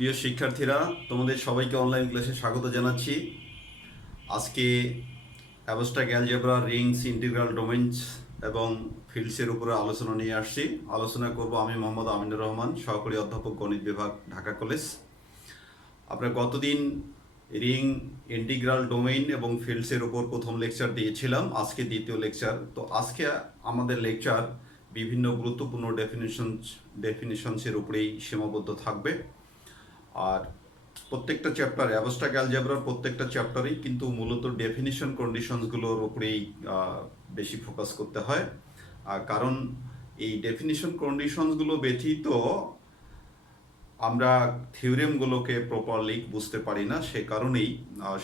প্রিয় শিক্ষার্থীরা, তোমাদের সবাইকে অনলাইন ক্লাসে স্বাগত জানাচ্ছি। আজকে abstract algebra, Rings, integral domains এবং ফিল্ডসের উপরে আলোচনা নিয়ে আসছি। আলোচনা করব আমি মোহাম্মদ আমিনুর রহমান, সহকারী অধ্যাপক, গণিত বিভাগ, ঢাকা কলেজ। আমরা গতদিন রিং, ইন্টিগ্রাল ডোমেইন এবং ফিল্ডসের উপর প্রথম লেকচার দিয়েছিলাম, আজকে দ্বিতীয় লেকচার। তো আজকে আমাদের লেকচার বিভিন্ন গুরুত্বপূর্ণ ডেফিনিশনসের উপরেই সীমাবদ্ধ থাকবে। আর প্রত্যেকটা চ্যাপ্টার, অ্যাবস্ট্রাক্ট অ্যালজেব্রার প্রত্যেকটা চ্যাপ্টারেই কিন্তু মূলত ডেফিনিশন কন্ডিশনসগুলোর উপরেই বেশি ফোকাস করতে হয়। কারণ এই ডেফিনিশন কন্ডিশনসগুলো ব্যতীত আমরা থিওরেমগুলোকে প্রপারলি বুঝতে পারি না। সে কারণেই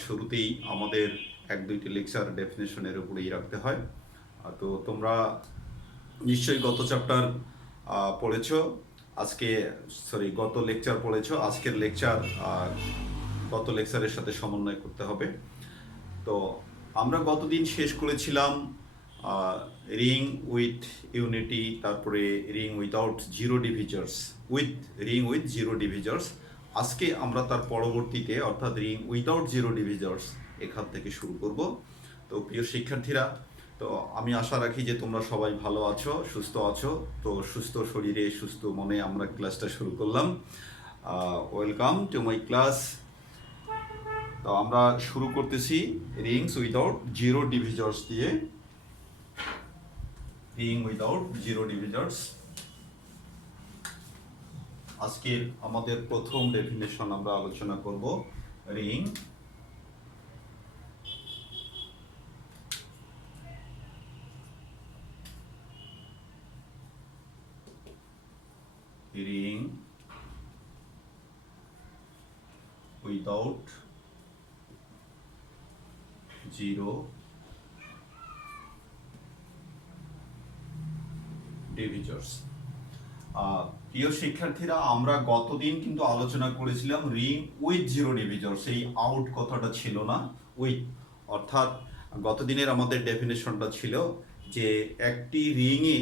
শুরুতেই আমাদের এক দুইটি লেকচার ডেফিনেশনের উপরেই রাখতে হয়। তো তোমরা নিশ্চয়ই গত চ্যাপ্টার পড়েছো, গত লেকচার পড়েছো। আজকের লেকচার গত লেকচারের সাথে সমন্বয় করতে হবে। তো আমরা গতদিন শেষ করেছিলাম রিং উইথ ইউনিটি, তারপরে ring without zero divisors, ring with zero divisors. আজকে আমরা তার পরবর্তীতে অর্থাৎ রিং উইথাউট জিরো ডিভিজার্স এখান থেকে শুরু করব। তো প্রিয় শিক্ষার্থীরা, তো আমি আশা রাখি যে তোমরা সবাই ভালো আছো, সুস্থ আছো। তো সুস্থ শরীরে সুস্থ মনে আমরা ক্লাসটা শুরু করলাম। Welcome to my class. তো আমরা শুরু করতেছি রিংস উইদাউট জিরো ডিভিজার্স দিয়ে। রিং উইদাউট জিরো ডিভিজার্স আজকের আমাদের প্রথম ডেফিনেশন আমরা আলোচনা করব। Ring ring without zero divisors. প্রিয় শিক্ষার্থীরা, আমরা গতদিন কিন্তু আলোচনা করেছিলাম রিং উইথ জিরো ডিভিজার্স। এই আউট কথাটা ছিল না, উইথ। অর্থাৎ গতদিনের আমাদের ডেফিনেশনটা ছিল যে একটি রিংয়ে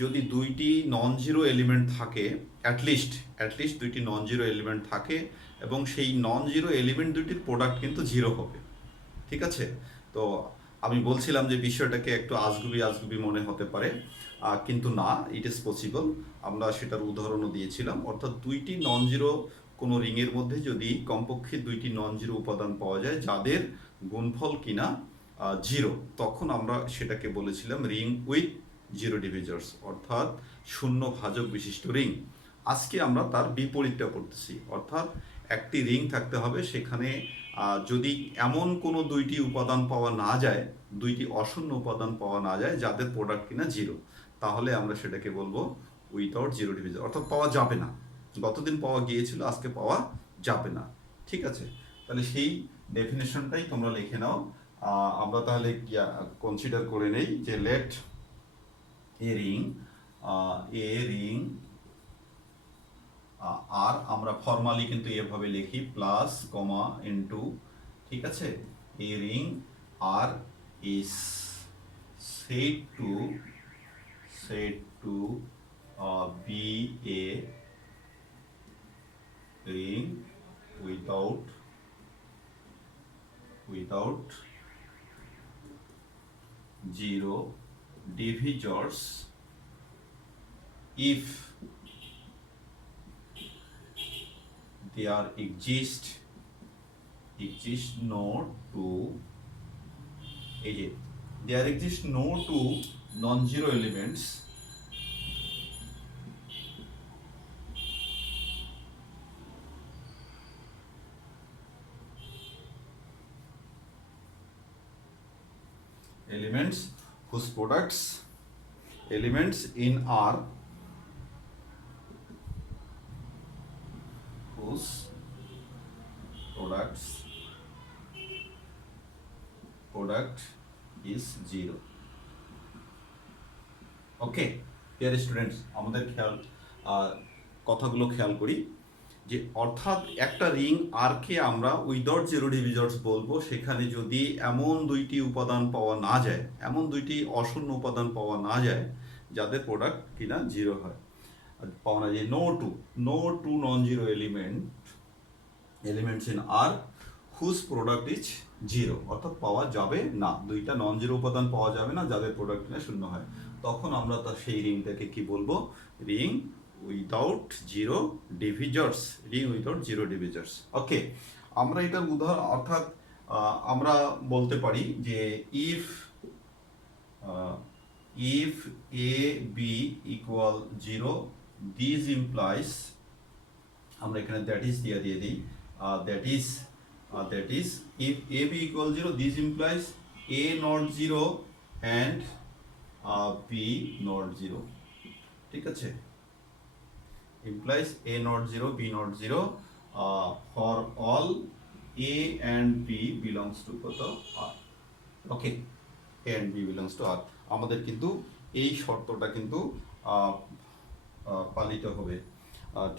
যদি দুইটি নন জিরো এলিমেন্ট থাকে, অ্যাটলিস্ট দুইটি নন জিরো এলিমেন্ট থাকে, এবং সেই নন জিরো এলিমেন্ট দুইটির প্রোডাক্ট কিন্তু জিরো হবে। ঠিক আছে? তো আমি বলছিলাম যে বিষয়টাকে একটু আজগুবি মনে হতে পারে, কিন্তু না, ইট ইজ পসিবল। আমরা সেটার উদাহরণও দিয়েছিলাম। অর্থাৎ দুইটি নন জিরো কোনো রিংয়ের মধ্যে যদি কমপক্ষে দুইটি নন জিরো উপাদান পাওয়া যায় যাদের গুণফল কিনা জিরো, তখন আমরা সেটাকে বলেছিলাম রিং উইথ জিরো ডিভিজার্স, অর্থাৎ শূন্য ভাজক বিশিষ্ট রিং। আজকে আমরা তার বিপরীতটা করতেছি, অর্থাৎ একটি রিং থাকতে হবে, সেখানে যদি এমন কোনো দুইটি উপাদান পাওয়া না যায়, দুইটি অশূন্য উপাদান পাওয়া না যায় যাদের প্রোডাক্ট কিনা জিরো, তাহলে আমরা সেটাকে বলবো উইথাউট জিরো ডিভিজার, অর্থাৎ পাওয়া যাবে না। গতদিন পাওয়া গিয়েছিল, আজকে পাওয়া যাবে না। ঠিক আছে? তাহলে সেই ডেফিনেশনটাই তোমরা লিখে নাও। আমরা তাহলে কনসিডার করে নেই যে লেট এ রিং আর আমরা ফর্মালি কিন্তু এভাবে লিখি প্লাস কমা ইনটু। ঠিক আছে? A ring R is said to be a ring without zero divisors if there exist no two there exist no two non-zero elements whose products elements in R whose product is zero. Okay dear students, আমাদের কথাগুলো খেয়াল করি যে অর্থাৎ একটা ring আর কে আমরা without zero ডিভিজার্স বলবো সেখানে যদি এমন দুইটি উপাদান পাওয়া না যায়, এমন দুইটি অশূন্য উপাদান পাওয়া না যায় যাদের প্রোডাক্ট কিনা জিরো হয়, পাওয়া না যায়। No two non zero element elements in R whose product is zero, অর্থাৎ পাওয়া যাবে না, দুইটা নন জিরো উপাদান পাওয়া যাবে না যাদের প্রোডাক্ট কিনা শূন্য হয়, তখন আমরা তার সেই রিংটাকে কি বলবো, ring without zero divisors, ring without zero divisors. Okay, আমরা এটার উদাহরণ অর্থাৎ আমরা বলতে পারি যে if A B equal zero, this implies, আমরা এখানে দ্যাট ইজ দিয়ে দিই, that is if a b equal 0, this implies a not 0 and b not 0, ঠিক আছে, implies a not 0 b not 0 for all a and b belongs to কত r, okay, a and b belongs to r, আমাদের কিন্তু এই শর্তটা কিন্তু পালিত হবে,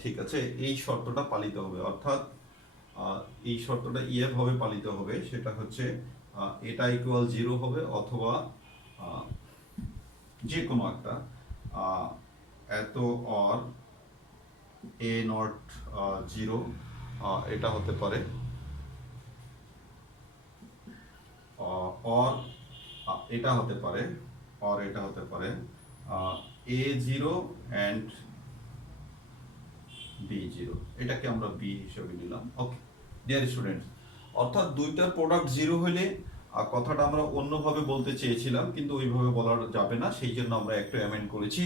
ঠিক আছে, এই শর্তটা পালিত হবে, অর্থাৎ এই শর্তটা ভাবে পালিত হবে, সেটা হচ্ছে এটা ইকুয়াল জিরো হবে অথবা যে কোনো একটা এত অর এ নট জিরো, এটা হতে পারে অর এটা হতে পারে, অর এটা হতে পারে এ জিরো অ্যান্ড বি জিরো, এটাকে আমরা বি হিসেবে নিলাম। ওকে ডিয়ার স্টুডেন্টস, অর্থাৎ দুইটার প্রোডাক্ট জিরো হলে কথাটা আমরা অন্যভাবে বলতে চেয়েছিলাম কিন্তু ওইভাবে বলা যাবে না, সেই জন্য আমরা একটু অ্যামেন্ড করেছি,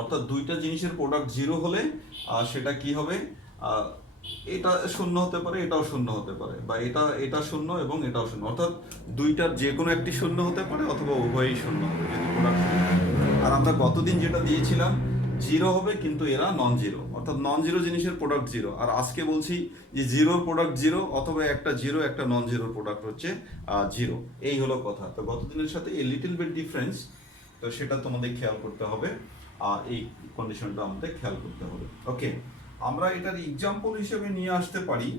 অর্থাৎ দুইটা জিনিসের প্রোডাক্ট জিরো হলে সেটা কি হবে, এটা শূন্য হতে পারে, এটাও শূন্য হতে পারে, বা এটা শূন্য এবং এটাও শূন্য, অর্থাৎ দুইটার যে কোনো একটি শূন্য হতে পারে অথবা উভয়ই শূন্য হবে যদি প্রোডাক্ট। আর আমরা গতদিন যেটা দিয়েছিলাম জিরো হবে কিন্তু এরা নন জিরো, অর্থাৎ নন জিরো জিনিসের প্রোডাক্ট জিরো, আর আজকে বলছি যে জিরোর প্রোডাক্ট জিরো অথবা একটা জিরো একটা নন জিরোর প্রোডাক্ট হচ্ছে জিরো, এই হলো কথা। তো গতদিনের সাথে এই লিটল বিট ডিফারেন্স, তো সেটা তোমাদের খেয়াল করতে হবে, এই কন্ডিশনটা আমাদের খেয়াল করতে হবে। ওকে, আমরা এটার এক্সাম্পল হিসেবে নিয়ে আসতে পারি,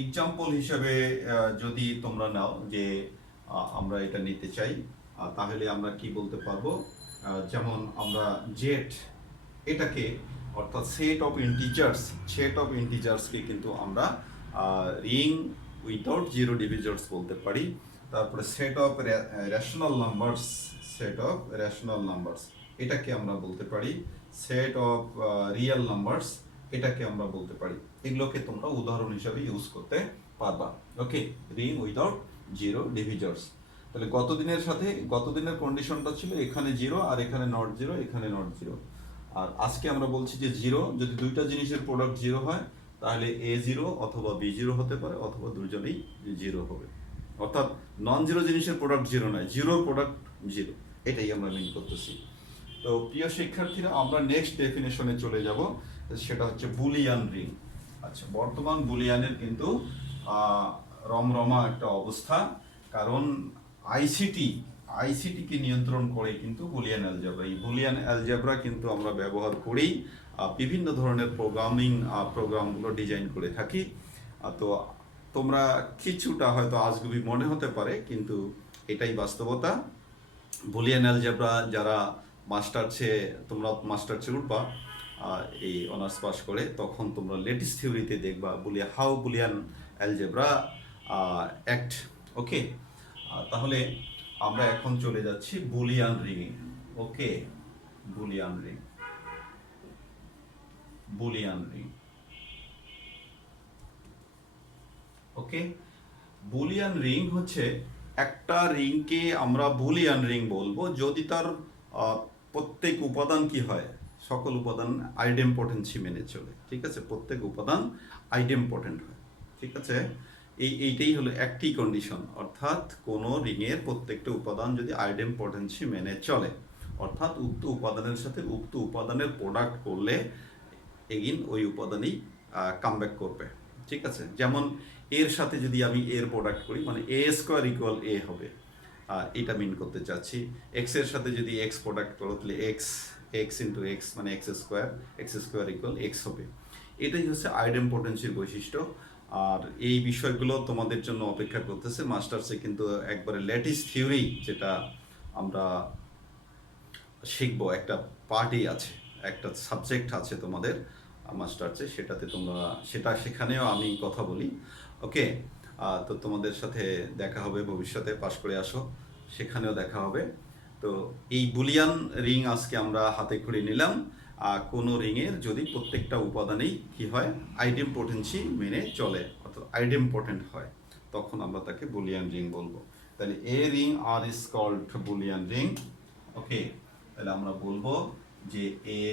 এক্সাম্পল হিসেবে যদি তোমরা নাও যে আমরা এটা নিতে চাই, তাহলে আমরা কি বলতে পারবো, যেমন আমরা জেড এটাকে অর্থাৎ সেট অফ ইন্টিজার্সকে কিন্তু আমরা রিং উইদাউট জিরো ডিভিজার্স বলতে পারি। তারপরে সেট অফ রেশনাল নাম্বারস এটাকে আমরা বলতে পারি সেট অফ রিয়েল নাম্বারস, এটাকে আমরা বলতে পারি। এগুলোকে তোমরা উদাহরণ হিসাবে ইউজ করতে পারবা। ওকে, রিং উইদাউট জিরো ডিভিজার্স। তাহলে গতদিনের কন্ডিশনটা ছিল এখানে জিরো আর এখানে নট জিরো, এখানে নট জিরো, আর আজকে আমরা বলছি যে জিরো যদি দুইটা জিনিসের প্রোডাক্ট জিরো হয় তাহলে এ জিরো অথবা বি জিরো হতে পারে অথবা দুজনেই জিরো হবে, অর্থাৎ নন জিরো জিনিসের প্রোডাক্ট জিরো নয়, জিরোর প্রোডাক্ট জিরো, এটাই আমরা মিন করতেছি। তো প্রিয় শিক্ষার্থীরা, আমরা নেক্সট ডেফিনেশনে চলে যাব, সেটা হচ্ছে বুলিয়ান রিং। আচ্ছা, বর্তমান বুলিয়ানের কিন্তু রমরমা একটা অবস্থা, কারণ আইসিটিকে নিয়ন্ত্রণ করে কিন্তু বুলিয়ান অ্যালজেব্রা। এই বুলিয়ান অ্যালজেব্রা কিন্তু আমরা ব্যবহার করেই বিভিন্ন ধরনের প্রোগ্রামগুলো ডিজাইন করে থাকি। তো তোমরা কিছুটা হয়তো আজগুবি মনে হতে পারে কিন্তু এটাই বাস্তবতা। বুলিয়ান অ্যালজেব্রা যারা তোমরা মাস্টার্সে উঠবা এই অনার্স পাস করে, তখন তোমরা লেটেস্ট থিওরিতে দেখবা হাউ বুলিয়ান অ্যালজেব্রা অ্যাক্ট। ওকে, তাহলে আমরা এখন চলে যাচ্ছি বুলিয়ান রিং। ওকে, বুলিয়ান রিং ওকে, বুলিয়ান রিং হচ্ছে একটা রিংকে আমরা বুলিয়ান রিং বলবো যদি তার প্রত্যেক উপাদান কি হয়, সকল উপাদান আইডেমপটেন্সি মেনে চলে। ঠিক আছে, প্রত্যেক উপাদান আইডেমপটেন্ট হয়। ঠিক আছে, এইটাই হলো একটি কন্ডিশন, অর্থাৎ কোনো রিংয়ের প্রত্যেকটা উপাদান যদি আইডেমপটেন্সি মেনে চলে, অর্থাৎ উক্ত উপাদানের সাথে উক্ত উপাদানের প্রোডাক্ট করলে এগিন ওই উপাদানই কামব্যাক করবে। ঠিক আছে, যেমন এর সাথে যদি আমি এর প্রোডাক্ট করি মানে এ স্কোয়ার ইকুয়াল এ হবে, এটা মিন করতে চাচ্ছি। এক্স এর সাথে যদি এক্স প্রোডাক্ট করো তাহলে এক্স ইন্টু এক্স মানে এক্স স্কোয়ার ইকুয়াল এক্স হবে। এটাই হচ্ছে আইডেমপটেন্সির বৈশিষ্ট্য। আর এই বিষয়গুলো তোমাদের জন্য অপেক্ষা করতেছে মাস্টার্সে, কিন্তু একবারে লেটেস্ট থিওরি যেটা আমরা শিখবো, একটা পার্টি আছে, একটা সাবজেক্ট আছে তোমাদের মাস্টার্সে, সেটাতে তোমরা সেখানেও আমি কথা বলি। ওকে, তো তোমাদের সাথে দেখা হবে ভবিষ্যতে, পাশ করে আসো, সেখানেও দেখা হবে। তো এই বুলিয়ান রিং আজকে আমরা হাতে করে নিলাম। কোনো রিংয়ের যদি প্রত্যেকটা উপাদানেই কি হয়, আইডেম্পোটেন্সি মেনে চলে, অর্থাৎ আইডেম্পোটেন্ট হয়, তখন আমরা তাকে বুলিয়ান রিং বলবো। তাহলে a ring R is called Boolean ring. Okay, তাহলে আমরা বলবো যে এ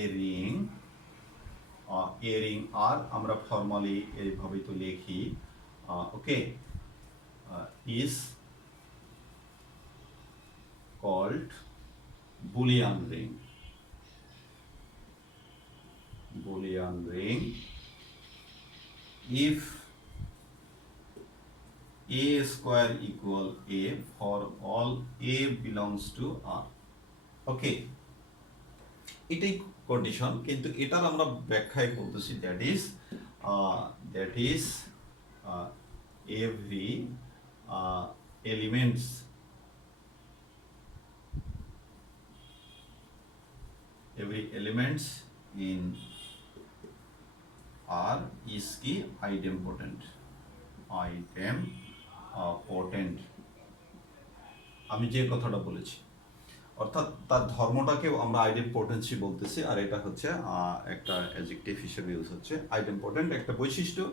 রিং আর আমরা ফর্মালি এইভাবে তো লিখি, okay, is called Boolean ring. Boolean ring if a square equal a for all a belongs to R. Okay, এটাই কন্ডিশন, কিন্তু এটার আমরা ব্যাখ্যায় বলতেছি that is every elements in R is কি আইডেম্পোটেন্ট। আমি যে কথাটা বলেছি, অর্থাৎ তার ধর্মটাকেও আমরা আইডেম্পোটেন্সি বলতেছি, আর এটা হচ্ছে একটা অ্যাডজেক্টিভ হিসেবে ইউজ হচ্ছে। আইডেম্পোটেন্ট একটা বৈশিষ্ট্য,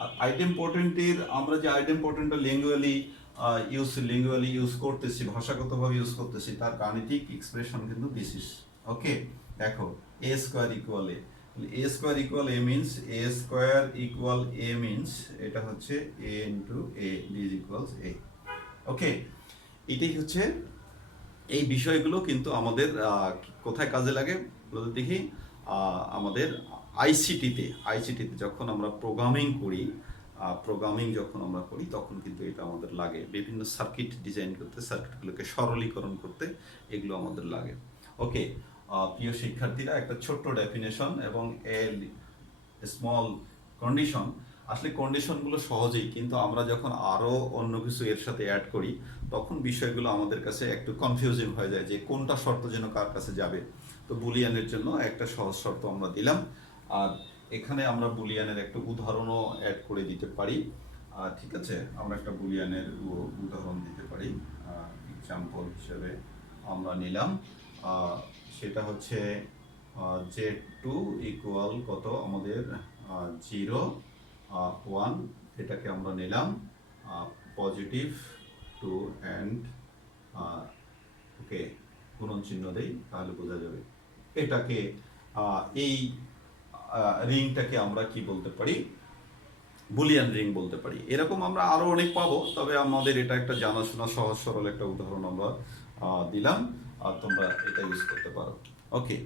আর আইডেম্পোটেন্টের আমরা যে আইডেম্পোটেন্টটা লিঙ্গুয়ালি ইউজ করতেছি, ভাষাগতভাবে ইউজ করতেছি, তার গাণিতিক এক্সপ্রেশন কিন্তু দিস ইজ। ওকে, দেখো A square equal A means এটা হচ্ছে A into A is equals A. Okay, এটাই হচ্ছে এই বিষয়গুলো কিন্তু আমাদের কোথায় কাজে লাগে দেখি, আমাদের আইসিটিতে যখন আমরা প্রোগ্রামিং যখন আমরা করি তখন কিন্তু এটা আমাদের লাগে, বিভিন্ন সার্কিট ডিজাইন করতে, সার্কিটগুলোকে সরলীকরণ করতে এগুলো আমাদের লাগে। ওকে, প্রিয় শিক্ষার্থীরা, একটা ছোট্ট ডেফিনেশন এবং স্মল কন্ডিশন। আসলে কন্ডিশনগুলো সহজেই, কিন্তু আমরা যখন আরও অন্য কিছু এর সাথে অ্যাড করি তখন বিষয়গুলো আমাদের কাছে একটু কনফিউজিং হয়ে যায় যে কোনটা শর্ত যেন কার কাছে যাবে। তো বুলিয়ানের জন্য একটা সহজ শর্ত আমরা দিলাম, আর এখানে আমরা বুলিয়ানের একটা উদাহরণও অ্যাড করে দিতে পারি। ঠিক আছে, আমরা একটা বুলিয়ানের উদাহরণ দিতে পারি, এক্সাম্পল হিসেবে আমরা নিলাম, সেটা হচ্ছে z2 ইকুয়াল কত আমাদের 0 1, এটাকে আমরা নিলাম পজিটিভ 2 অ্যান্ড ওকে গুণন চিহ্ন দেই, তাহলে বোঝা যাবে। এটাকে এই রিংটাকে আমরা কি বলতে পারি, বুলিয়ান রিং বলতে পারি। এরকম আমরা আরো অনেক পাবো, তবে আমাদের এটা একটা জানাশোনা সহজ সরল একটা উদাহরণ আমরা দিলাম, আর তোমরা এটা ইউজ করতে পারো। ওকে,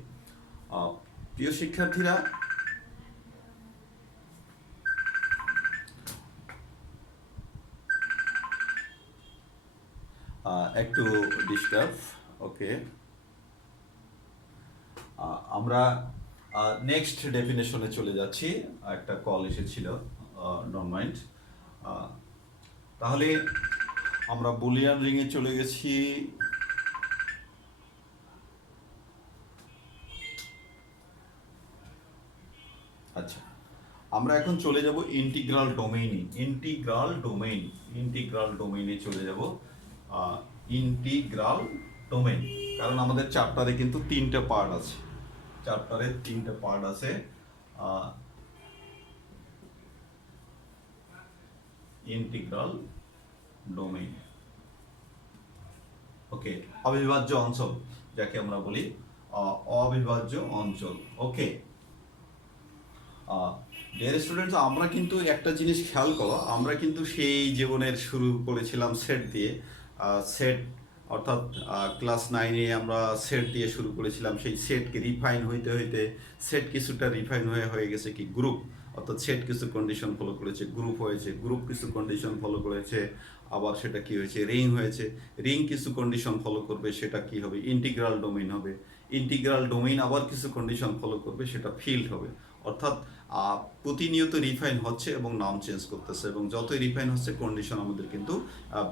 প্রিয় শিক্ষার্থীরা, একটু ডিস্টার্ব। ওকে, আমরা নেক্সট ডেফিনেশনে চলে যাচ্ছি, একটা কল এসেছিল, ডোন্ট মাইন্ড। তাহলে আমরা বুলিয়ান রিংয়ে চলে গেছি। আচ্ছা, আমরা এখন চলে যাব ইন্টিগ্রাল ডোমেইনে চলে যাব। ইন্টিগ্রাল ডোমেইন, কারণ আমাদের চ্যাপ্টারে কিন্তু তিনটা পার্ট আছে, ইন্টিগ্রাল ডোমেইন। ওকে, অবিভাজ্য অঞ্চল যাকে আমরা বলি, অবিভাজ্য অঞ্চল। ওকে, ডিয়ার স্টুডেন্টস, আমরা কিন্তু একটা জিনিস খেয়াল করো, আমরা কিন্তু সেই জীবনের শুরু করেছিলাম সেট দিয়ে। সেট অর্থাৎ ক্লাস 9-এ আমরা সেট দিয়ে শুরু করেছিলাম, সেই সেটকে রিফাইন হইতে সেট কিছুটা রিফাইন হয়ে গেছে কি গ্রুপ, অর্থাৎ সেট কিছু কন্ডিশন ফলো করেছে, গ্রুপ হয়েছে, গ্রুপ কিছু কন্ডিশন ফলো করেছে, আবার সেটা কি হয়েছে, রিং হয়েছে, রিং কিছু কন্ডিশন ফলো করবে, সেটা কি হবে, ইন্টিগ্রাল ডোমেইন হবে, ইন্টিগ্রাল ডোমেইন আবার কিছু কন্ডিশন ফলো করবে, সেটা ফিল্ড হবে। অর্থাৎ প্রতিনিয়ত রিফাইন হচ্ছে এবং নাম চেঞ্জ করতেছে, এবং যতই রিফাইন হচ্ছে কন্ডিশন আমাদের কিন্তু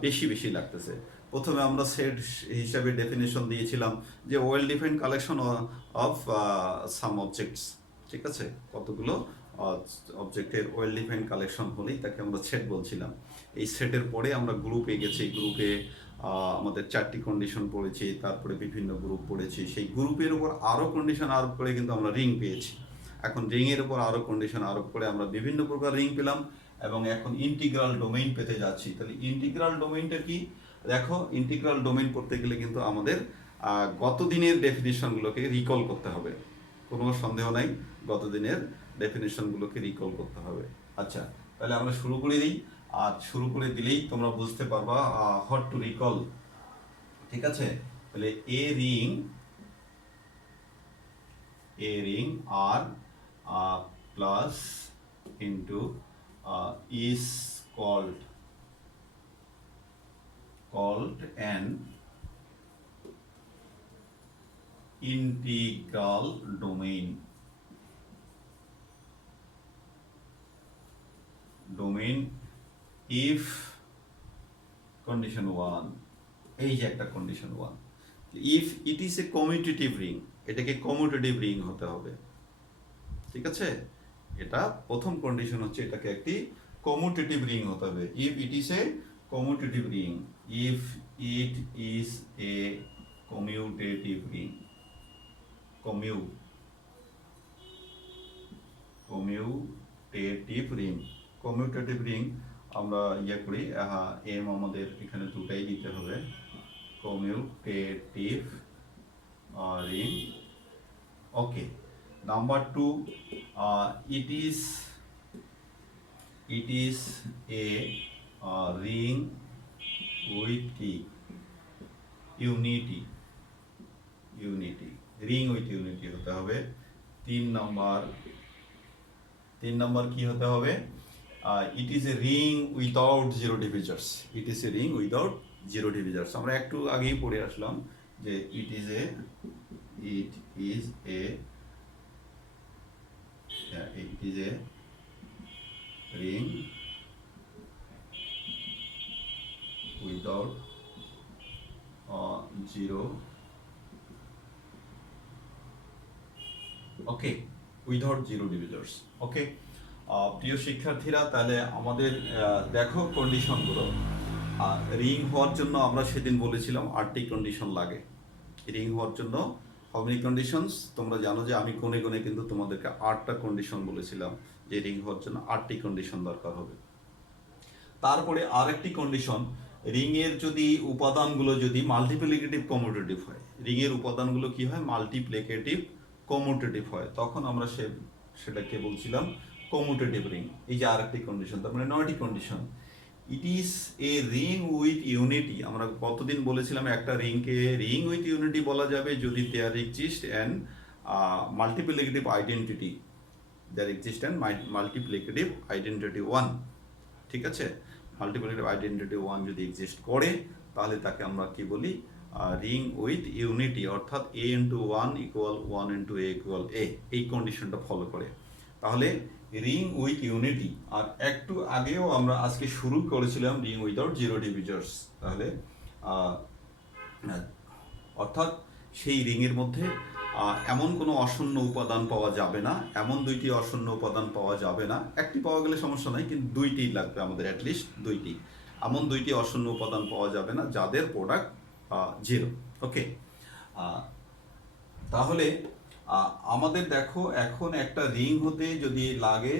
বেশি লাগতেছে। প্রথমে আমরা সেট হিসাবে ডেফিনেশন দিয়েছিলাম যে well defined collection of some objects, ঠিক আছে, কতগুলো অবজেক্টের ওয়েল ডিফাইন্ড কালেকশন হলেই তাকে আমরা সেট বলছিলাম। এই সেটের পরে আমরা গ্রুপে গেছি, গ্রুপে আমাদের 4টি কন্ডিশন পড়েছি, তারপরে বিভিন্ন গ্রুপ পড়েছি, সেই গ্রুপের উপর আরও কন্ডিশন আরোপ করে কিন্তু আমরা রিং পেয়েছি। এখন রিংয়ের উপর আরও কন্ডিশন আরোপ করে আমরা বিভিন্ন প্রকার রিং পেলাম, এবং এখন ইন্টিগ্রাল ডোমেইন পেতে যাচ্ছি। তাহলে ইন্টিগ্রাল ডোমেইনটা কি? দেখো, ইন্টিগ্রাল ডোমেইন করতে গেলে কিন্তু আমাদের গত দিনের ডেফিনিশনগুলোকে রিকল করতে হবে, কোনো সন্দেহ নাই, গত দিনের ডেফিনেশনগুলোকে রিকল করতে হবে। আচ্ছা, তাহলে আমরা শুরু করে দিই, আর শুরু করে দিলেই তোমরা বুঝতে পারবা হোয়াট টু রিকল। ঠিক আছে, তাহলে a ring R plus into is called an integral domain if condition 1, এই যে একটা condition 1, if it is a commutative ring, এটাকে কমিউটেটিভ রিং হতে হবে। ঠিক আছে, এটা প্রথম কন্ডিশন হচ্ছে এটাকে একটি কমিউটেটিভ রিং হতে হবে। if it is a commutative ring, if it is a commutative ring, commutative ring আমরা ইয়ে করি, এম আমাদের এখানে দুটাই দিতে হবে, commutative ring। Okay, number 2, it is a ring with unity, ring with unity হতে হবে। 3 নাম্বার কি হতে হবে? it is a ring without zero divisors, আমরা একটু আগেই পড়ে আসলাম যে it is a ring without zero, okay, without zero divisors. Okay, প্রিয় শিক্ষার্থীরা, তাহলে আমাদের দেখো কন্ডিশনগুলো। রিং হওয়ার জন্য আমরা সেদিন বলেছিলাম 8টি কন্ডিশন লাগে। রিং হওয়ার জন্য হাউ মেনি কন্ডিশনস? তোমরা জানো যে আমি কোণে কোণে কিন্তু তোমাদেরকে 8টা কন্ডিশন বলেছিলাম, যে রিং হওয়ার জন্য 8টি কন্ডিশন দরকার হবে। তারপরে আরেকটি কন্ডিশন, রিংয়ের যদি উপাদানগুলো যদি মাল্টিপ্লিকেটিভ কমিউটেটিভ হয়, রিংয়ের উপাদানগুলো কি হয়? মাল্টিপ্লিকেটিভ কমিউটেটিভ হয়, তখন আমরা সেটাকে বলছিলাম কমিউটেটিভ রিং। এই যে আরেকটি কন্ডিশন, তার মানে 9টি condition. It is a ring with unity. আমরা কতদিন বলেছিলাম একটা রিংকে রিং উইথ ইউনিটি বলা যাবে যদি there exist and multiplicative identity, multiplicative identity 1। ঠিক আছে, মাল্টিপ্লিকেটিভ আইডেন্টিটি 1 যদি এক্সিস্ট করে, তাহলে তাকে আমরা কি বলি? রিং উইথ ইউনিটি, অর্থাৎ a into 1 equal 1 into a equal a, এই কন্ডিশনটা ফলো করে। তাহলে রিং উইথ ইউনিটি। আর একটু আগেও আমরা আজকে শুরু করেছিলাম রিং উইদাউট জিরো ডিভিজর্স। তাহলে অর্থাৎ সেই রিংয়ের মধ্যে এমন কোনো অশূন্য উপাদান পাওয়া যাবে না, এমন 2টি অশূন্য উপাদান পাওয়া যাবে না। একটি পাওয়া গেলে সমস্যা নাই, কিন্তু 2টি লাগবে আমাদের, অ্যাটলিস্ট 2টি। এমন 2টি অশূন্য উপাদান পাওয়া যাবে না যাদের প্রোডাক্ট 0। ওকে, তাহলে আমাদের দেখো, এখন একটা রিং হতে যদি লাগে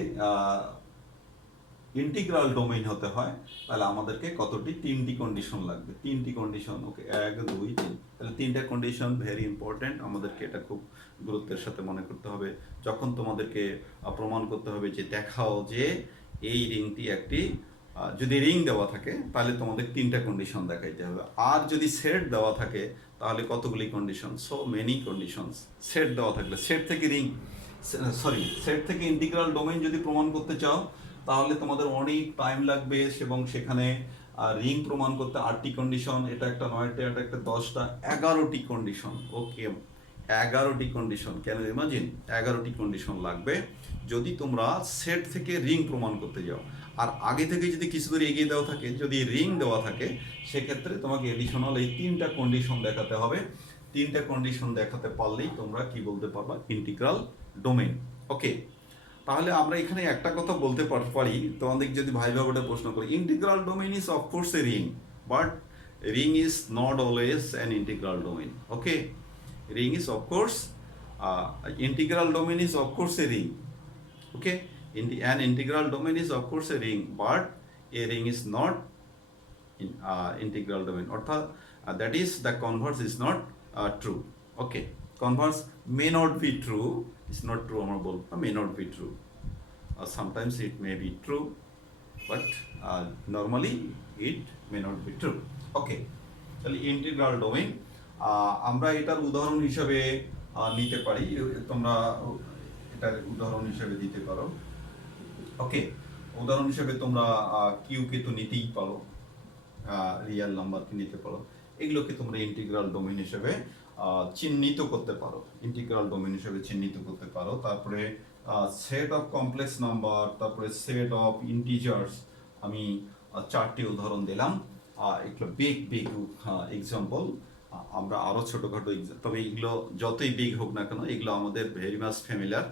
ইন্টিগ্রাল ডোমেইন হতে হয়, তাহলে আমাদেরকে কতটি? 3টি কন্ডিশন লাগবে। 3টি কন্ডিশন। ওকে, 1 2 3, তাহলে 3টা কন্ডিশন ভেরি ইম্পর্টেন্ট। আমাদেরকে এটা খুব গুরুত্বের সাথে মনে করতে হবে যখন তোমাদেরকে প্রমাণ করতে হবে যে দেখাও যে এই রিংটি একটি, যদি রিং দেওয়া থাকে তাহলে তোমাদের 3টা কন্ডিশন দেখাইতে হবে। আর যদি সেট দেওয়া থাকে তাহলে কতগুলি condition? So many conditions. Set দেওয়া থাকলে, সেট থেকে ইন্টিগ্রাল ডোমেইন যদি প্রমাণ করতে চাও তাহলে তোমাদের অনেক টাইম লাগবে, এবং সেখানে রিং প্রমাণ করতে 8টি কন্ডিশন, এটা একটা 9টা, এটা একটা 10টা, 11টি কন্ডিশন। ওকে, 11টি কন্ডিশন। কেন? ইমাজিন 11টি কন্ডিশন লাগবে যদি তোমরা সেট থেকে রিং প্রমাণ করতে যাও। আর আগে থেকে যদি কিছু দূর এগিয়ে দেওয়া থাকে, যদি রিং দেওয়া থাকে, সেক্ষেত্রে তোমাকে এডিশনাল এই 3টা কন্ডিশন দেখাতে হবে। 3টা কন্ডিশন দেখাতে পারলেই তোমরা কি বলতে পারবা? Integral domain. ওকে, তাহলে আমরা এখানে একটা কথা বলতে পারি, তোমাদের যদি ভাইবা বোর্ডে প্রশ্ন করে, integral domain is of course A ring, but ring is not always an integral domain. Okay, ring is of course integral domain is of course a ring. Okay, an integral domain is of course a ring, but a ring is not integral domain, অর্থাৎ that is the converse is not true. Okay, converse may not be true, it's not true আমরা বলবো, may not be true, sometimes it may be true, but normally it may not be true. ওকে, তাহলে integral domain আমরা এটার উদাহরণ হিসেবে নিতে পারি, তোমরা এটার উদাহরণ হিসেবে দিতে পারো। ওকে, উদাহরণ হিসেবে তোমরা কিউকে তো নিতেই পারো, রিয়েল নাম্বারকে নিতে পারো, এগুলোকে তোমরা ইন্টিগ্রাল ডোমেইন হিসেবে চিহ্নিত করতে পারো, ইন্টিগ্রাল ডোমেইন হিসেবে চিহ্নিত করতে পারো। তারপরে সেট অফ কমপ্লেক্স নাম্বার, তারপরে সেট অফ ইন্টিজার্স, আমি 4টি উদাহরণ দিলাম। এগুলো বিগ এক্সাম্পল, আমরা আরও ছোটোখাটো তবে এগুলো যতই বিগ হোক না কেন এগুলো আমাদের ভেরি মাচ ফ্যামিলিয়ার,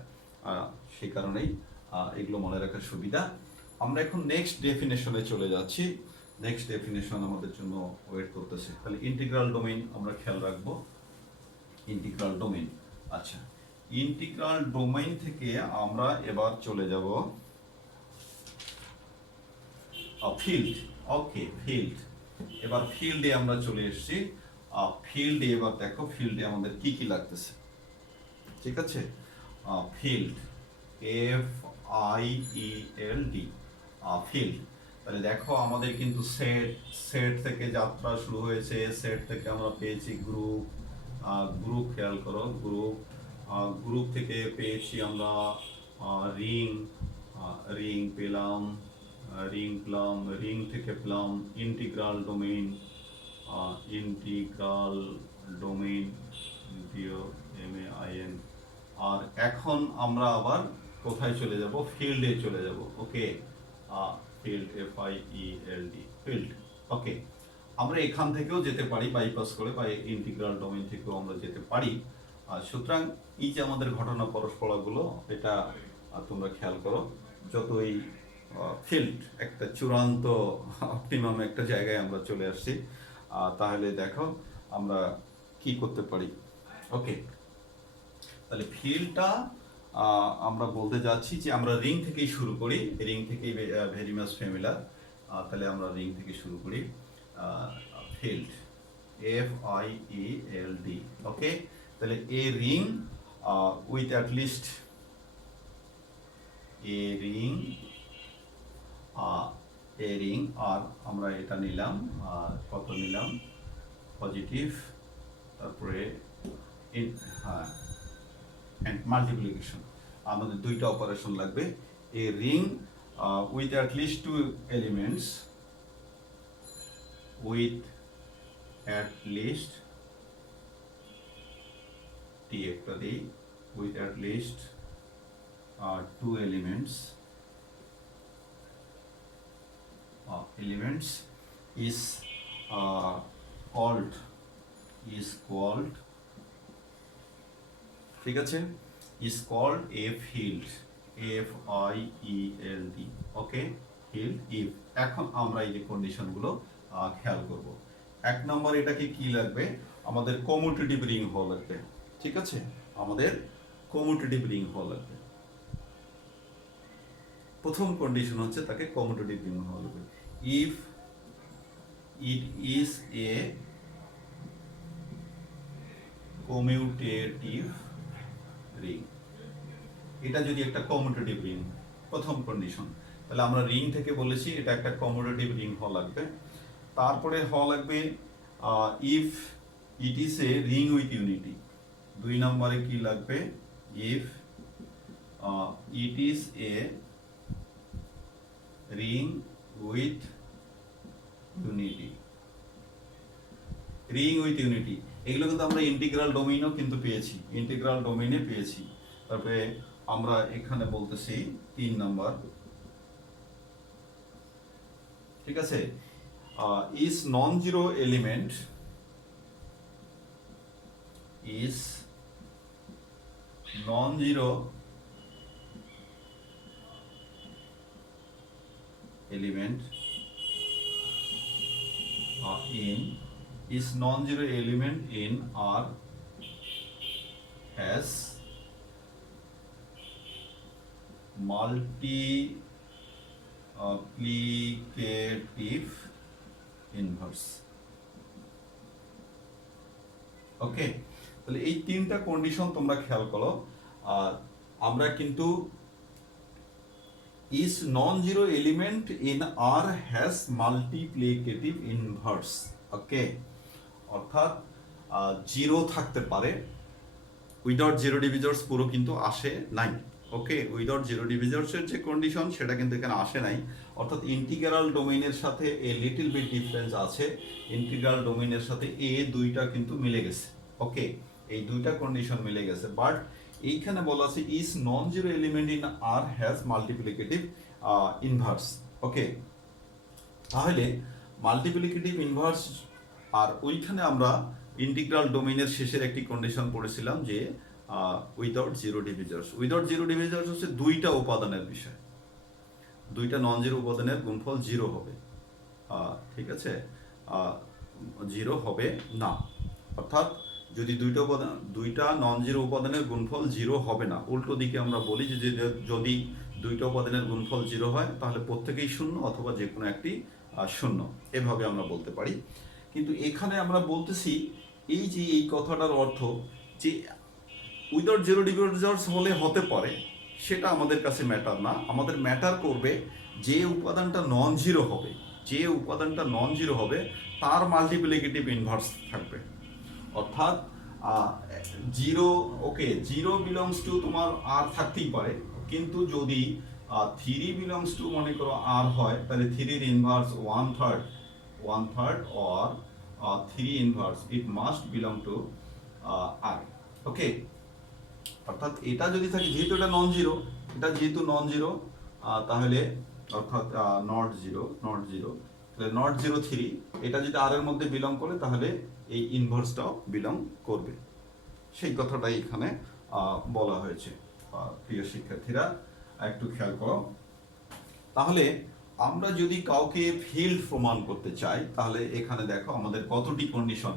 সেই কারণেই এগুলো মনে রাখার সুবিধা। আমরা এখন নেক্সট ডেফিনেশনে চলে যাচ্ছি, নেক্সট ডেফিনেশন আমাদের জন্য ওয়েট করতেছে। তাহলে ইন্টিগ্রাল ডোমেইন আমরা খেয়াল রাখবো, ইন্টিগ্রাল ডোমেইন। আচ্ছা, ইন্টিগ্রাল ডোমেইন থেকে আমরা এবার চলে যাব ফিল্ড। ওকে, ফিল্ড, এবার ফিল্ডে আমরা চলে এসেছি। ফিল্ডে এবার দেখো ফিল্ডে আমাদের কি কি লাগতেছে, ঠিক আছে? Field, FIELD, field. তাহলে দেখো আমাদের কিন্তু সেট থেকে যাত্রা শুরু হয়েছে, সেট থেকে আমরা পেয়েছি গ্রুপ, গ্রুপ খেয়াল করো, গ্রুপ থেকে পেয়েছি আমরা রিং, রিং পেলাম, রিং থেকে পেলাম integral domain, integral domain MAIN। আর এখন আমরা আবার কোথায় চলে যাব? ফিল্ডে চলে যাব। ওকে, ফিল্ড, FIELD, ফিল্ড। ওকে, আমরা এখান থেকেও যেতে পারি বাইপাস করে, বা ইন্টিগ্রাল ডোমেইন থেকেও আমরা যেতে পারি। সুতরাং এই যে আমাদের ঘটনা পরস্পরগুলো, এটা তোমরা খেয়াল করো, যতই ফিল্ড একটা চূড়ান্ত অপটিমাম একটা জায়গায় আমরা চলে আসছি, তাহলে দেখো আমরা কি করতে পারি। ওকে, তাহলে ফিল্ডটা আমরা বলতে যাচ্ছি যে আমরা রিং থেকেই শুরু করি, রিং থেকেই ভেরি মাচ ফ্যামিলিয়ার। তাহলে আমরা রিং থেকে শুরু করি, ফিল্ড, FIELD। ওকে, তাহলে a ring with at least, a ring, আর আমরা এটা নিলাম, কত নিলাম? পজিটিভ, তারপরে মাল্টিপ্লিকেশন, আমাদের দুইটা অপারেশন লাগবে। A ring with at least 2 elements, with at least, টি একটা দিই, with at least 2 elements is called, ঠিক আছে, is called a field, FIELD। Okay, field if. এখন আমরা এই যে কন্ডিশনগুলো খেয়াল করব। 1 নম্বর এটাকে কি লাগবে? আমাদের কমিউটেটিভ রিং হওয়া লাগবে, ঠিক আছে, আমাদের কমিউটেটিভ রিং হওয়া লাগবে। প্রথম কন্ডিশন হচ্ছে তাকে কমিউটেটিভ রিং হওয়া লাগবে। If it is A commutative ring, এটা যদি একটা কমিউটেটিভ রিং, প্রথম কন্ডিশন, তাহলে আমরা রিং থেকে বলেছি এটা একটা কমিউটেটিভ রিং হওয়া লাগবে। তারপরে হওয়া লাগবে if it is a ring with unity. 2 নম্বরে কি লাগবে? If it is a ring with unity, ring with unity, এগুলো কিন্তু আমরা ইন্টিগ্রাল ডোমেইনও কিন্তু পেয়েছি, ইন্টিগ্রাল ডোমেইনে পেয়েছি। তারপরে আমরা এখানে বলতেছি 3 নাম্বার, ঠিক আছে, is non zero element, is non-zero element in is non-zero element in R has multiplicative inverse. ওকে, তাহলে এই তিনটা কন্ডিশন তোমরা খেয়াল করো। আমরা কিন্তু is non-zero element in R has multiplicative inverse. ওকে, অর্থাৎ জিরো থাকতে পারে, উইদাউট জিরো ডিভিজার্স পুরো কিন্তু আসে নাই। ওকে, উইদাউট জিরো ডিভিজার্সের যে কন্ডিশন সেটা কিন্তু এখানে আসে নাই, অর্থাৎ ইন্টিগ্রাল ডোমেইনের সাথে এ লিটল বিট ডিফারেন্স আছে। ইন্টিগ্রাল ডোমেইনের সাথে এ দুইটা কিন্তু মিলে গেছে। ওকে, এই দুইটা কন্ডিশন মিলে গেছে, বাট এইখানে বলা আছে is non zero element in R has multiplicative inverse. Okay, তাহলে মাল্টিপ্লিকেটিভ ইনভার্স, আর ওইখানে আমরা ইন্টিগ্রাল ডোমেইনের শেষের একটি কন্ডিশন পড়েছিলাম যে উইদাউট জিরো ডিভিজার্স। উইদাউট জিরো ডিভিজার্স হচ্ছে দুইটা উপাদানের বিষয়, দুইটা নন জিরো উপাদানের গুণফল জিরো হবে। ঠিক আছে, জিরো হবে না, অর্থাৎ যদি দুইটা নন জিরো উপাদানের গুণফল জিরো হবে না, উল্টো দিকে আমরা বলি যে যদি দুইটা উপাদানের গুণফল জিরো হয় তাহলে প্রত্যেকেই শূন্য অথবা যে কোনো একটি শূন্য, এভাবে আমরা বলতে পারি। কিন্তু এখানে আমরা বলতেছি এই যে এই কথাটার অর্থ যে উইদাউট জিরো ডিভিজার্স হলে হতে পারে, সেটা আমাদের কাছে ম্যাটার না। আমাদের ম্যাটার করবে যে উপাদানটা নন জিরো হবে, যে উপাদানটা নন জিরো হবে তার মাল্টিপ্লিকেটিভ ইনভার্স থাকবে। অর্থাৎ zero, okay, zero belongs to তোমার আর থাকতেই পারে, কিন্তু যদি থ্রি বিলংস টু মনে করো আর হয়, তাহলে থ্রির inverse one third or three inverse it must belong to R. Okay, অর্থাৎ এটা যদি থাকে, যেহেতু এটা নন জিরো, এটা যেহেতু নন জিরো, তাহলে অর্থাৎ নট জিরো তাহলে নট জিরো থ্রি, এটা যদি আর এর মধ্যে বিলং করে তাহলে এই ইনভার্সটাও বিলং করবে, সেই কথাটাই এখানে বলা হয়েছে। প্রিয় শিক্ষার্থীরা একটু খেয়াল করো। তাহলে আমরা যদি কাউকে ফিল্ড প্রমাণ করতে চাই, তাহলে এখানে দেখো আমাদের কতটি কন্ডিশন।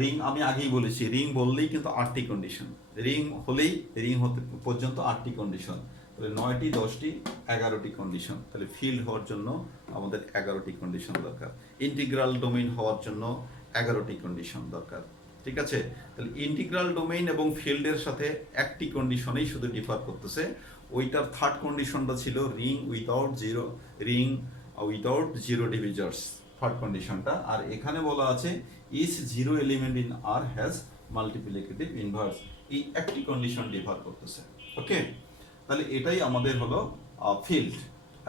রিং আমি আগেই বলেছি, রিং বললেই কিন্তু 8টি কন্ডিশন, রিং হলেই রিং হতে পর্যন্ত 8টি কন্ডিশন, তাহলে 9টি 10টি 11টি কন্ডিশন। তাহলে ফিল্ড হওয়ার জন্য আমাদের 11টি কন্ডিশন দরকার, ইন্টিগ্রাল ডোমেইন হওয়ার জন্য 11টি কন্ডিশন দরকার। ঠিক আছে, তাহলে ইন্টিগ্রাল ডোমেইন এবং ফিল্ডের সাথে একটি কন্ডিশনেই শুধু ডিফার করতেছে, ওইটার থার্ড কন্ডিশনটা ছিল ring without zero divisors, third কন্ডিশনটা। আর এখানে বলা আছে is zero element in R has multiplicative inverse, এই একটি কন্ডিশন ডিফার করতেছে। ওকে, তাহলে এটাই আমাদের হলো ফিল্ড।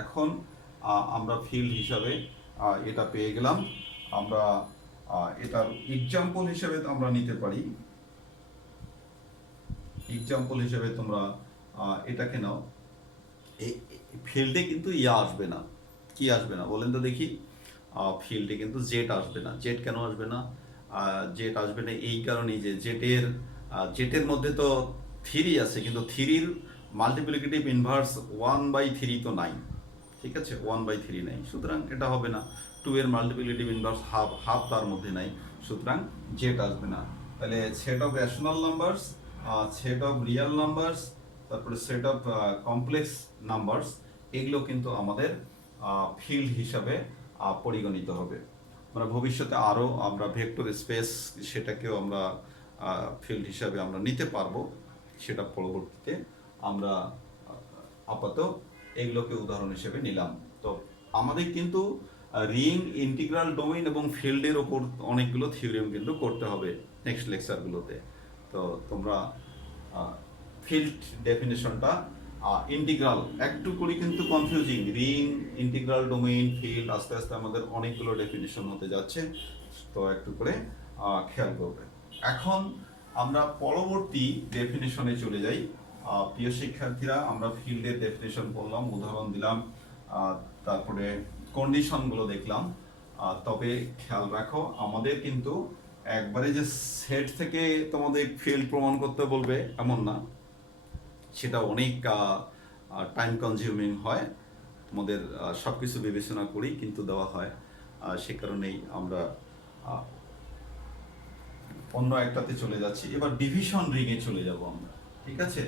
এখন আমরা ফিল্ড হিসাবে এটা পেয়ে গেলাম। আমরা এটার এক্সাম্পল হিসেবে আমরা নিতে পারি, এক্সাম্পল হিসেবে তোমরা এটাকে নাও। ফিল্ডে কিন্তু আসবে না, কি আসবে না বলেন তো দেখি? ফিল্ডে কিন্তু জেড আসবে না। জেড কেন আসবে না? জেড আসবে না এই কারণেই যে জেটের মধ্যে তো থ্রি আছে, কিন্তু থ্রির মাল্টিপ্লিকেটিভ ইনভার্স 1/3 তো নাই। ঠিক আছে, 1/3 নাই, সুতরাং এটা হবে না। 2 এর মাল্টিপ্লিকেটিভ ইনভার্স হাফ তার মধ্যে নাই, সুতরাং জেড আসবে না। তাহলে set of rational numbers, set of real numbers, তারপরে সেট অফ কমপ্লেক্স নাম্বারস, এগুলো কিন্তু আমাদের ফিল্ড হিসাবে পরিগণিত হবে। আমরা ভবিষ্যতে আরও আমরা ভেক্টর স্পেস সেটাকেও আমরা ফিল্ড হিসাবে আমরা নিতে পারবো, সেটা পরবর্তীতে আমরা আপাতত এগুলোকে উদাহরণ হিসেবে নিলাম। তো আমাদের কিন্তু রিং, ইন্টিগ্রাল ডোমেইন এবং ফিল্ডের ওপর অনেকগুলো থিওরেম কিন্তু করতে হবে নেক্সট লেকচারগুলোতে। তো তোমরা ফিল্ড ডেফিনেশনটা, ইন্টিগ্রাল একটু করে কিন্তু confusing, ring, integral domain, field, আস্তে আস্তে আমাদের অনেকগুলো ডেফিনেশন হতে যাচ্ছে, তো একটু করে খেয়াল করবে। এখন আমরা পরবর্তী ডেফিনেশনে চলে যাই। প্রিয় শিক্ষার্থীরা, আমরা ফিল্ডের ডেফিনেশন বললাম, উদাহরণ দিলাম, তারপরে কন্ডিশনগুলো দেখলাম। তবে খেয়াল রাখো, আমাদের কিন্তু একবারে যে সেট থেকে তোমাদের ফিল্ড প্রমাণ করতে বলবে এমন না, সেটা অনেক টাইম কনজিউমিং হয়। আমাদের সব কিছু বিবেচনা করেই কিন্তু দেওয়া হয়, সে কারণেই আমরা অন্য একটাতে চলে যাচ্ছি। এবার ডিভিশন রিংয়ে চলে যাব আমরা, ঠিক আছে?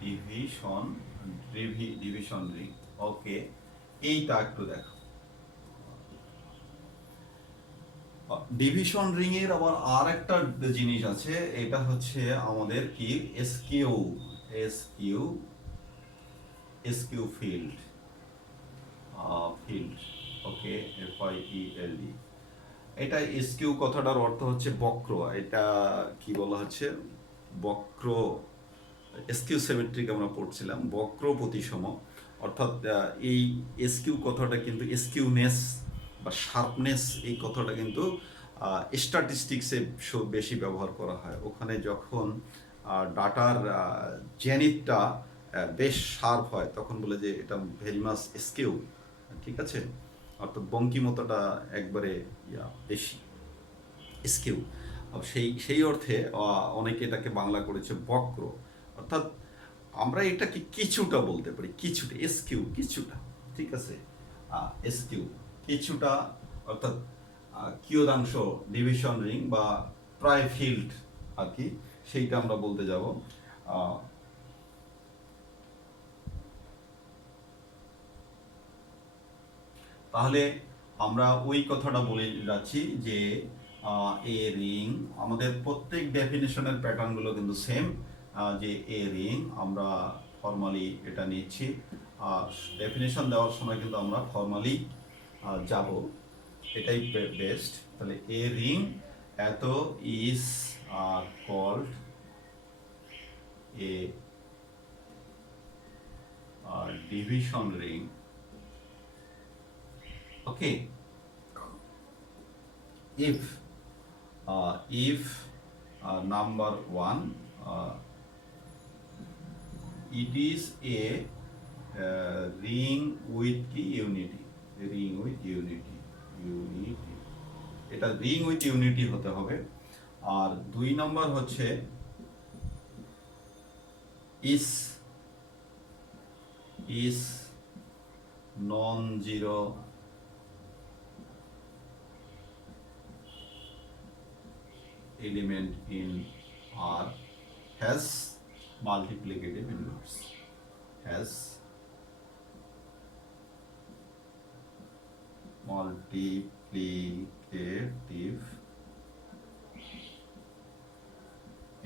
ডিভিশন ডিভিশন রিং, ওকে। এইটা একটু দেখো, ডিভিশন রিং এর আবার আর একটা জিনিস আছে, এটা হচ্ছে আমাদের কি skew skew skew field field, okay, FIELD। এটা এসকিউ কথাটার অর্থ হচ্ছে বক্র, এটা কি বলা হচ্ছে বক্র, এসকিউ সিমেট্রিক আমরা পড়ছিলাম, বক্র প্রতিসম। অর্থাৎ এই এসকিউ কথাটা কিন্তু এসকিউনেস বা শার্পনেস, এই কথাটা কিন্তু স্ট্যাটিস্টিক্সে বেশি ব্যবহার করা হয়। ওখানে যখন ডাটার জেনিথটা বেশ শার্প হয় তখন বলে যে এটা ভেরি মাস স্কিউ, ঠিক আছে? অর্থাৎ বঙ্কিমতাটা একবারে বেশি স্কিউ। সেই অর্থে অনেকে এটাকে বাংলা করেছে বক্র। অর্থাৎ আমরা এটাকে কিছুটা বলতে পারি, কিছুটা এসকিউ, কিছুটা, ঠিক আছে? এসকিউ কিছুটা, অর্থাৎ কিয়দাংশ ডিভিশন রিং বা প্রায় ফিল্ড আর কি, সেইটা আমরা বলতে যাব। তাহলে আমরা ওই কথাটা বলে যাচ্ছি যে এ রিং, আমাদের প্রত্যেক ডেফিনেশনের প্যাটার্নগুলো কিন্তু সেম, যে এ রিং আমরা ফর্মালি এটা নিচ্ছি, ডেফিনেশন দেওয়ার সময় কিন্তু আমরা ফর্মালি যাব, এটাই বেস্ট। তাহলে এ রিং এত is called a division ring, okay, if number one, it is a ring with unity, এটা রিং উইথ ইউনিটি হতে হবে। আর 2 নম্বর হচ্ছে is non-zero element in R has multiplicative inverse, has multiplicative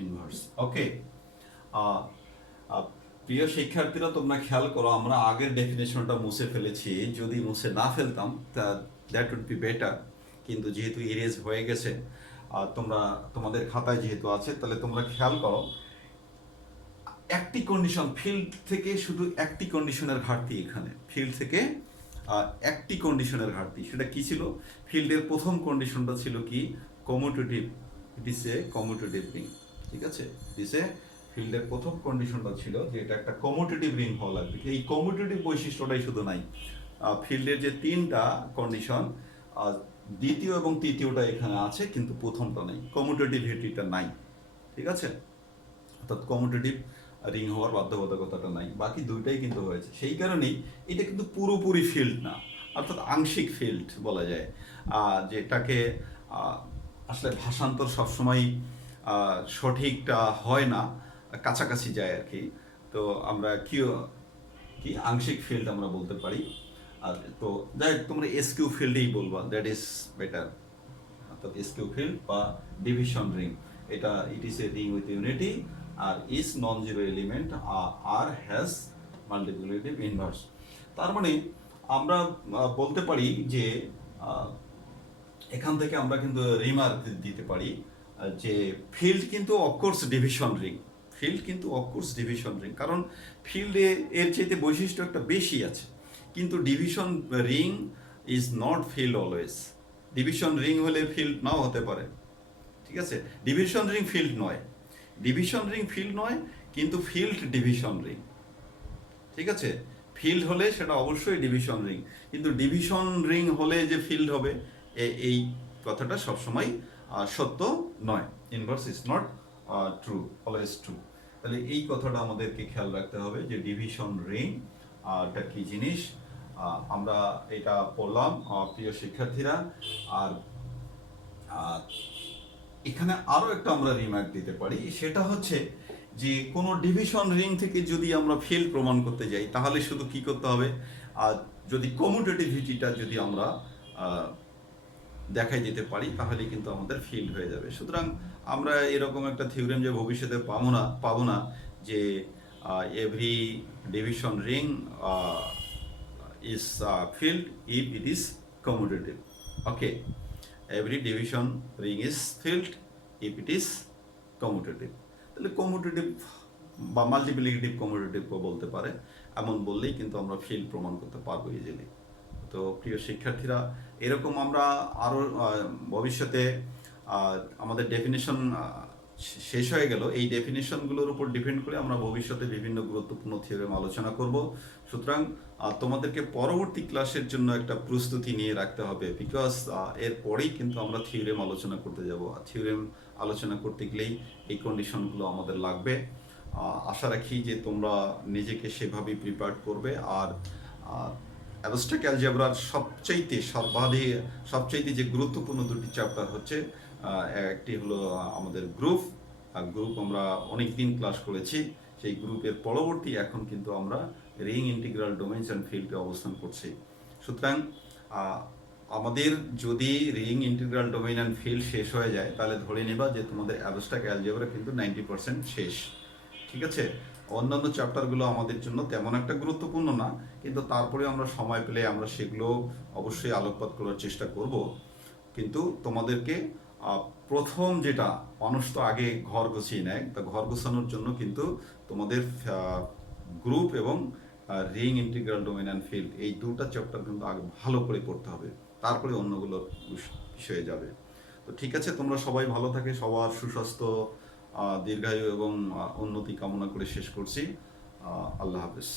inverse, okay। প্রিয় শিক্ষার্থীরা, তোমরা খেয়াল করো, আমরা আগের ডেফিনেশনটা মুছে ফেলেছি, যদি মুছে না ফেলতাম দ্যাট উড বি বেটার, কিন্তু যেহেতু ইরেজ হয়ে গেছে, তোমরা তোমাদের খাতায় যেহেতু আছে, তাহলে তোমরা খেয়াল করো, একটি কন্ডিশন ফিল্ড থেকে, শুধু একটি কন্ডিশনের ঘাটতি এখানে, ফিল্ড থেকে একটি কন্ডিশনের ঘাটতি। সেটা কি ছিল? ফিল্ডের প্রথম কন্ডিশনটা ছিল কি? Commutative, it is A commutative ring, ঠিক আছে? ইট ইজ এ, ফিল্ডের প্রথম কন্ডিশনটা ছিল যে এটা একটা কমিউটেটিভ রিং হওয়া লাগবে। এই কমিউটেটিভ বৈশিষ্ট্যটাই শুধু নাই, ফিল্ডের যে 3টা কন্ডিশন, দ্বিতীয় এবং তৃতীয়টা এখানে আছে, কিন্তু প্রথমটা নাই, কমিউটেটিভিটিটা নাই, ঠিক আছে? অর্থাৎ কমিউটেটিভ রিং হওয়ার বাধ্যবাধকতাটা নাই, বাকি দুইটাই কিন্তু হয়েছে। সেই কারণেই এটা কিন্তু পুরোপুরি ফিল্ড না, অর্থাৎ আংশিক ফিল্ড বলা যায়, যেটাকে আসলে ভাষান্তর সবসময় সঠিকটা হয় না, কাছাকাছি যায় আর কি। তো আমরা কি আংশিক ফিল্ড আমরা বলতে পারি। আর তো যাই হোক, তোমরা এসকিউ ফিল্ডেই বলবা, দ্যাট ইজ বেটার। অর্থাৎ এসকিউ ফিল্ড বা ডিভিশন রিং, এটা it is a ring with unity R is non zero element R has multiplicative inverse. তার মানে আমরা বলতে পারি যে এখান থেকে আমরা কিন্তু রিমার্ক দিতে পারি যে ফিল্ড কিন্তু অফকোর্স ডিভিশন রিং, ফিল্ড কিন্তু অফকোর্স ডিভিশন রিং, কারণ ফিল্ডে এর চাইতে বৈশিষ্ট্য একটা বেশি আছে। কিন্তু division ring is not field always, division ring হলে ফিল্ড নাও হতে পারে, ঠিক আছে? ডিভিশন রিং ফিল্ড নয়, ডিভিশন রিং ফিল্ড নয়, কিন্তু ফিল্ড ডিভিশন রিং, ঠিক আছে? ফিল্ড হলে সেটা অবশ্যই ডিভিশন রিং, কিন্তু ডিভিশন রিং হলে যে ফিল্ড হবে এই কথাটা সবসময় সত্য নয়। Inverse is not true, always true. তাহলে এই কথাটা আমাদেরকে খেয়াল রাখতে হবে যে ডিভিশন রিং এটা কী জিনিস আমরা এটা পড়লাম প্রিয় শিক্ষার্থীরা। আর আহ, এখানে আরও একটা আমরা রিমার্ক দিতে পারি, সেটা হচ্ছে যে কোনো ডিভিশন রিং থেকে যদি আমরা ফিল্ড প্রমাণ করতে যাই তাহলে শুধু কি করতে হবে, আর যদি কমিউটেটিভিটিটা যদি আমরা দেখাই দিতে পারি তাহলে কিন্তু আমাদের ফিল্ড হয়ে যাবে। সুতরাং আমরা এরকম একটা থিওরেম যে ভবিষ্যতে পাবো না যে every division ring is field if it is commutative. Okay, every division ring is field if it is commutative. তাহলে কমিউটেটিভ বা মাল্টিপ্লিকেটিভ কমিউটেটিভও বলতে পারে, এমন বললেই কিন্তু আমরা ফিল্ড প্রমাণ করতে পারবো ইজিলি। তো প্রিয় শিক্ষার্থীরা, এরকম আমরা আরও ভবিষ্যতে আমাদের ডেফিনেশন শেষ হয়ে গেল, এই ডেফিনেশনগুলোর উপর ডিপেন্ড করে আমরা ভবিষ্যতে বিভিন্ন গুরুত্বপূর্ণ থিওরেম আলোচনা করব। সুতরাং তোমাদেরকে পরবর্তী ক্লাসের জন্য একটা প্রস্তুতি নিয়ে রাখতে হবে, বিকজ এরপরেই কিন্তু আমরা থিওরেম আলোচনা করতে যাব। থিওরেম আলোচনা করতে গেলেই এই কন্ডিশনগুলো আমাদের লাগবে। আশা রাখি যে তোমরা নিজেকে সেভাবেই প্রিপেয়ার করবে। আর অ্যাবস্ট্রাক্ট অ্যালজেব্রার সবচাইতে যে গুরুত্বপূর্ণ দুটি চ্যাপ্টার হচ্ছে, একটি হলো আমাদের গ্রুপ। আমরা অনেক দিন ক্লাস করেছি, সেই গ্রুপের পরবর্তী এখন কিন্তু আমরা রিং, ইন্টিগ্রাল, ডোমেইনস অ্যান্ড ফিল্ডে অবস্থান করছি। সুতরাং আমাদের যদি ring, integral, domain and field শেষ হয়ে যায় তাহলে ধরে নেবা যে তোমাদের অ্যাবস্ট্রাক্ট অ্যালজেব্রা কিন্তু 90% শেষ। ঠিক আছে, অন্যান্য চ্যাপ্টারগুলো আমাদের জন্য তেমন একটা গুরুত্বপূর্ণ না, কিন্তু তারপরে আমরা সময় পেলে আমরা সেগুলো অবশ্যই আলোকপাত করার চেষ্টা করব। কিন্তু তোমাদেরকে প্রথম যেটা, মানুষ তো আগে ঘর গুছিয়ে নেয়, তা ঘর গোছানোর জন্য কিন্তু তোমাদের গ্রুপ এবং ring, integral, domain and field এই দুটো চ্যাপ্টার কিন্তু আগে ভালো করে পড়তে হবে, তারপরে অন্যগুলোর বিষয়ে যাবে। তো ঠিক আছে, তোমরা সবাই ভালো থাকে, সবার সুস্বাস্থ্য, দীর্ঘায়ু এবং উন্নতি কামনা করে শেষ করছি। আল্লাহ হাফেজ।